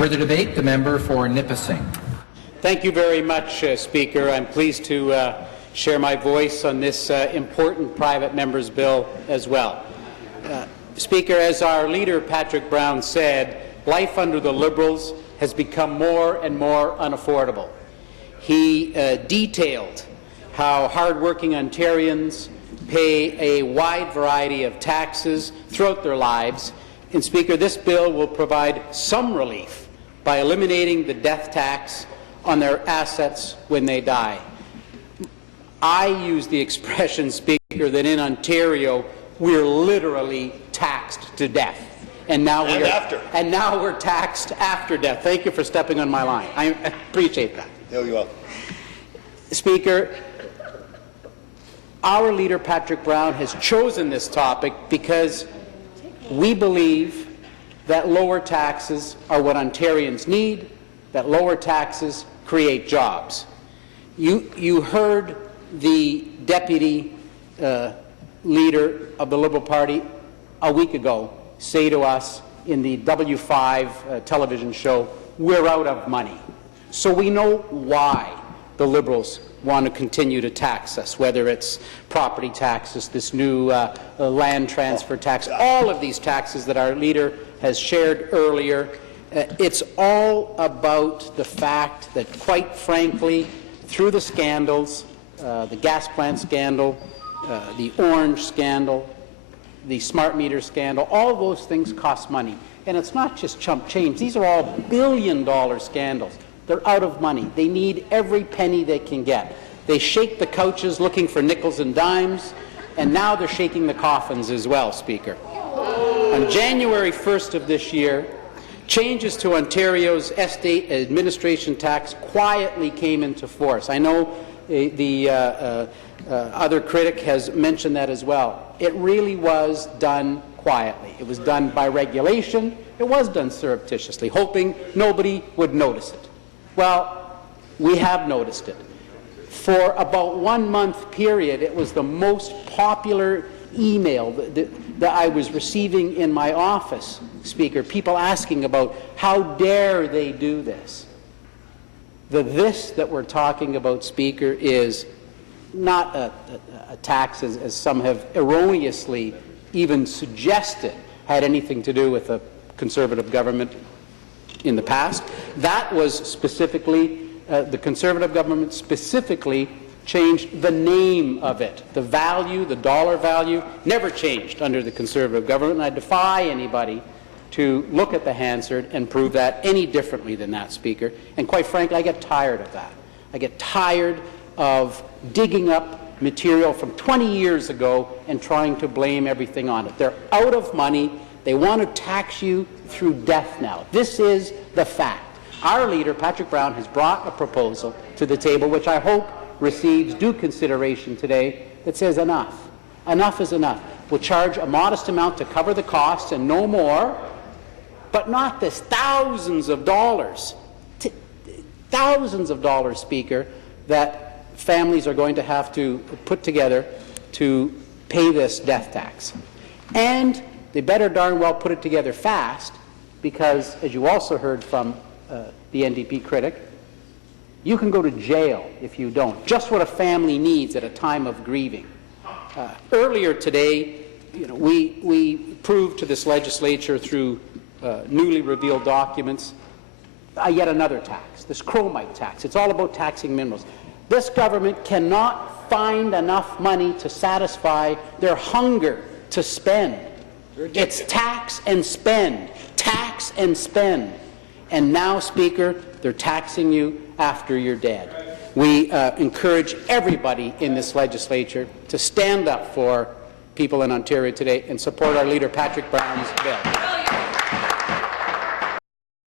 Further debate, the member for Nipissing. Thank you very much, Speaker. I'm pleased to share my voice on this important private member's bill as well. Speaker, as our leader Patrick Brown said, life under the Liberals has become more and more unaffordable. He detailed how hard-working Ontarians pay a wide variety of taxes throughout their lives. And Speaker, this bill will provide some relief by eliminating the death tax on their assets when they die. I use the expression, Speaker, that in Ontario we're literally taxed to death. And now we're taxed after death. Thank you for stepping on my line. I appreciate that. You're welcome. Speaker, our leader, Patrick Brown, has chosen this topic because we believe that lower taxes are what Ontarians need, that lower taxes create jobs. You heard the deputy leader of the Liberal Party a week ago say to us in the W5 television show, we're out of money. So we know why the Liberals want to continue to tax us, whether it's property taxes, this new land transfer tax, all of these taxes that our leader has shared earlier. It's all about the fact that, quite frankly, through the scandals, the gas plant scandal, the orange scandal, the smart meter scandal, all those things cost money. And it's not just chump change. These are all billion-dollar scandals. They're out of money. They need every penny they can get. They shake the couches looking for nickels and dimes, and now they're shaking the coffins as well, Speaker. On January 1st of this year, changes to Ontario's estate administration tax quietly came into force. I know the other critic has mentioned that as well. It really was done quietly. It was done by regulation. It was done surreptitiously, hoping nobody would notice it. Well, we have noticed it. For about 1 month period, it was the most popular email that I was receiving in my office, Speaker, people asking about how dare they do this. The this that we're talking about, Speaker, is not a tax, as some have erroneously even suggested had anything to do with a Conservative government in the past. That was specifically, the Conservative government specifically changed the name of it. The value, the dollar value, never changed under the Conservative government, and I defy anybody to look at the Hansard and prove that any differently than that, Speaker. And quite frankly, I get tired of that. I get tired of digging up material from 20 years ago and trying to blame everything on it. They're out of money. They want to tax you through death now. This is the fact. Our leader, Patrick Brown, has brought a proposal to the table which I hope receives due consideration today that says enough. Enough is enough. We'll charge a modest amount to cover the costs and no more, but not this thousands of dollars, Speaker, that families are going to have to put together to pay this death tax. And they better darn well put it together fast, because, as you also heard from the NDP critic, you can go to jail if you don't. Just what a family needs at a time of grieving. Earlier today, we proved to this legislature through newly revealed documents yet another tax, this chromite tax. It's all about taxing minerals. This government cannot find enough money to satisfy their hunger to spend. It's tax and spend, tax and spend. And now, Speaker, they're taxing you after you're dead. We encourage everybody in this legislature to stand up for people in Ontario today and support our leader, Patrick Brown's bill.